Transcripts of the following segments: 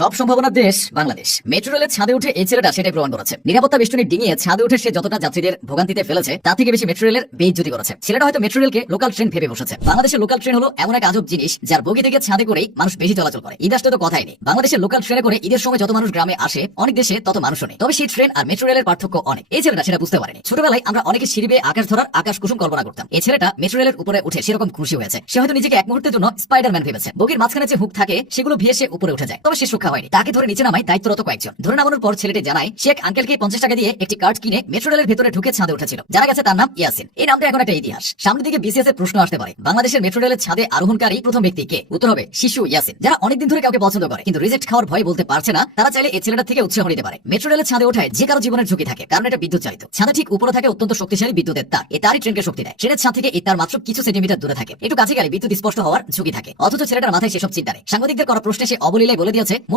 সব সম্ভাবনার দেশ বাংলাদেশ। মেট্রো রেলের ছাদে উঠে এই ছেলেটা সেটাই প্রমাণ করেছে। নিরাপত্তা বেষ্টনী ডিঙিয়ে ছাদে উঠে সে যতটা যাত্রীদের ভোগান্তিতে ফেলেছে, তা থেকে বেশি মেট্রো রেলের বেইজ্জতি করেছে। ছেলেটা হয়তো মেট্রো রেলকে লোকাল ট্রেন ভেবে বসেছে। বাংলাদেশের লোকাল ট্রেন হলো এমন এক আজব জিনিস, যার বগি থেকে ছাদে করেই মানুষ বেশি চলাচল করে। ঈদ আসতে তো কথাই নেই। বাংলাদেশের লোকাল ট্রেনে করে ঈদের সময় যত মানুষ গ্রামে আসে, অনেক দেশে তত মানুষও নেই। তবে সেই ট্রেন আর মেট্রো রেলের পার্থক্য অনেক। এই ছেলেটা সেটা বুঝতে পারেনি। ছোটবেলায় আমরা অনেকে সিঁড়ি আকাশ ধরার আকাশ কুসুম কল্পনা করতাম। এই ছেলেটা মেট্রো রেলের উপরে উঠে সেরকম খুশি হয়েছে। সে হয়তো নিজেকে এক মুহূর্তের জন্য স্পাইডারম্যান ভেবেছে। বগির মাঝখানে যে হুক থাকে, সেগুলো ভিয়ে সে উপরে উঠে যায়। তবে সে সুখা হয়নি। তাকে ধরে নিচে নামায় দায়িত্বরত কয়েকজন। ধরে নামানোর পর ছেলেটি জানায় এক আঙ্কেলকে পঞ্চাশ টাকা দিয়ে একটি কার্ড কিনে মেট্রো রেলের ভেতরে ঢুকে ছাদে উঠেছিল। জানা গেছে তার নাম ইয়াসিন। এই নামটা এখন একটা ইতিহাস। সামনের দিকে বিসিএস এর প্রশ্ন আসতে পারে, বাংলাদেশের মেট্রো রেলের ছাদে আরোহণকারী প্রথম ব্যক্তি কে? উত্তর হবে, শিশু ইয়াসিন। যারা অনেকদিন ধরে কাউকে পছন্দ করে, কিন্তু রিজেক্ট খাওয়ার ভয় বলতে পারছে না, তারা চাইলে এই ছেলেটা থেকে উৎসাহ নিতে পারে। মেট্রো রেলের ছাদে ওঠায় যে কারও জীবনের ঝুঁকি থাকে, কারণ এটা বিদ্যুৎ চালিত। ছাদে ঠিক উপরে থাকে অত্যন্ত শক্তিশালী বিদ্যুতের তার। এই তারই ট্রেনকে শক্তি দেয়। ট্রেনের ছাদ থেকে এই তার মাত্র কিছু সেন্টিমিটার দূরে থাকে। একটু কাছে গেলে বিদ্যুৎ স্পষ্ট হওয়ার ঝুঁকি থাকে। অথচ ছেলেটার মাথায় সেসব চিন্তা নেই। সাংবাদিকদের করা প্রশ্নে সে অবলীলায় বলে দিয়েছে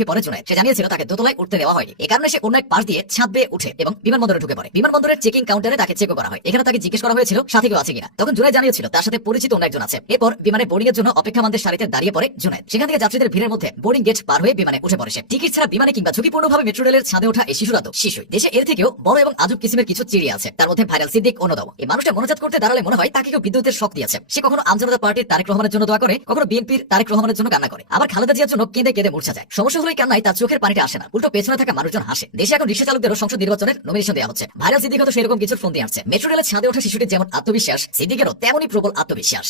মুখে পড়ে জুনাইদ সে জানিয়েছিল তাকে দোতলায় উঠতে দেওয়া হয়নি। এ কারণে সে অন্য এক পাশ দিয়ে ছাদ বেয়ে উঠে এবং বিমানবন্দরে ঢুকে পড়ে। বিমানবন্দরের চেকিং কাউন্টারে তাকে চেকও করা হয়। এখানে তাকে জিজ্ঞেস করা হয়েছিল, সাথে কেউ আছে কিনা? তখন জুনাইদ জানিয়েছিল, তার সাথে পরিচিত অন্য একজন আছে। এরপর বিমানে বোর্ডিং এর জন্য অপেক্ষামানদের সারিতে দাঁড়িয়ে পড়ে জুনাইদ। সেখান থেকে যাত্রীদের ভিড়ের মধ্যে বোর্ডিং গেট পার হয়ে বিমানে উঠে পড়ে সে। টিকিট ছাড়া বিমানে কিংবা ঝুঁকিপূর্ণভাবে মেট্রো রেলের ছাদে ওঠা এই শিশুরা তো শিশুই। দেশে এর থেকেও বড় এবং আজব কিসিমের কিছু চিড়ি আছে। তার মধ্যে ভাইরাল সিদ্দিক অন্যতম। এই মানুষটা মনোজাত করতে দাঁড়ালে মনে হয় তাকে কেউ বিদ্যুতের শক্তি আছে সে কখনো আমজনতা পার্টির তারেক রহমানের জন্য দোয়া করে, কখনো বিএনপির তারেক রহমানের জন্য কান্না করে। আবার খালেদা জিয়ার জন্য কেঁদে কেঁদে মূর্ছা যায়। সমস্যা হলে কান্নায় তার চোখের পানিটা আসে না। উল্টো পেছনে থাকা মানুষজন হাসে। দেশে এখন রিক্সা চালকদেরও সংসদ নির্বাচনের নমিনেশন দেওয়া হচ্ছে। ভাইরাল সিদ্দিক হয়তো সেরকম কিছু ফোন দিয়ে আসছে। মেট্রো রেলের ছাদে ওঠা শিশুটির যেমন আত্মবিশ্বাস, সিদ্দিকেরও তেমনই প্রবল আত্মবিশ্বাস।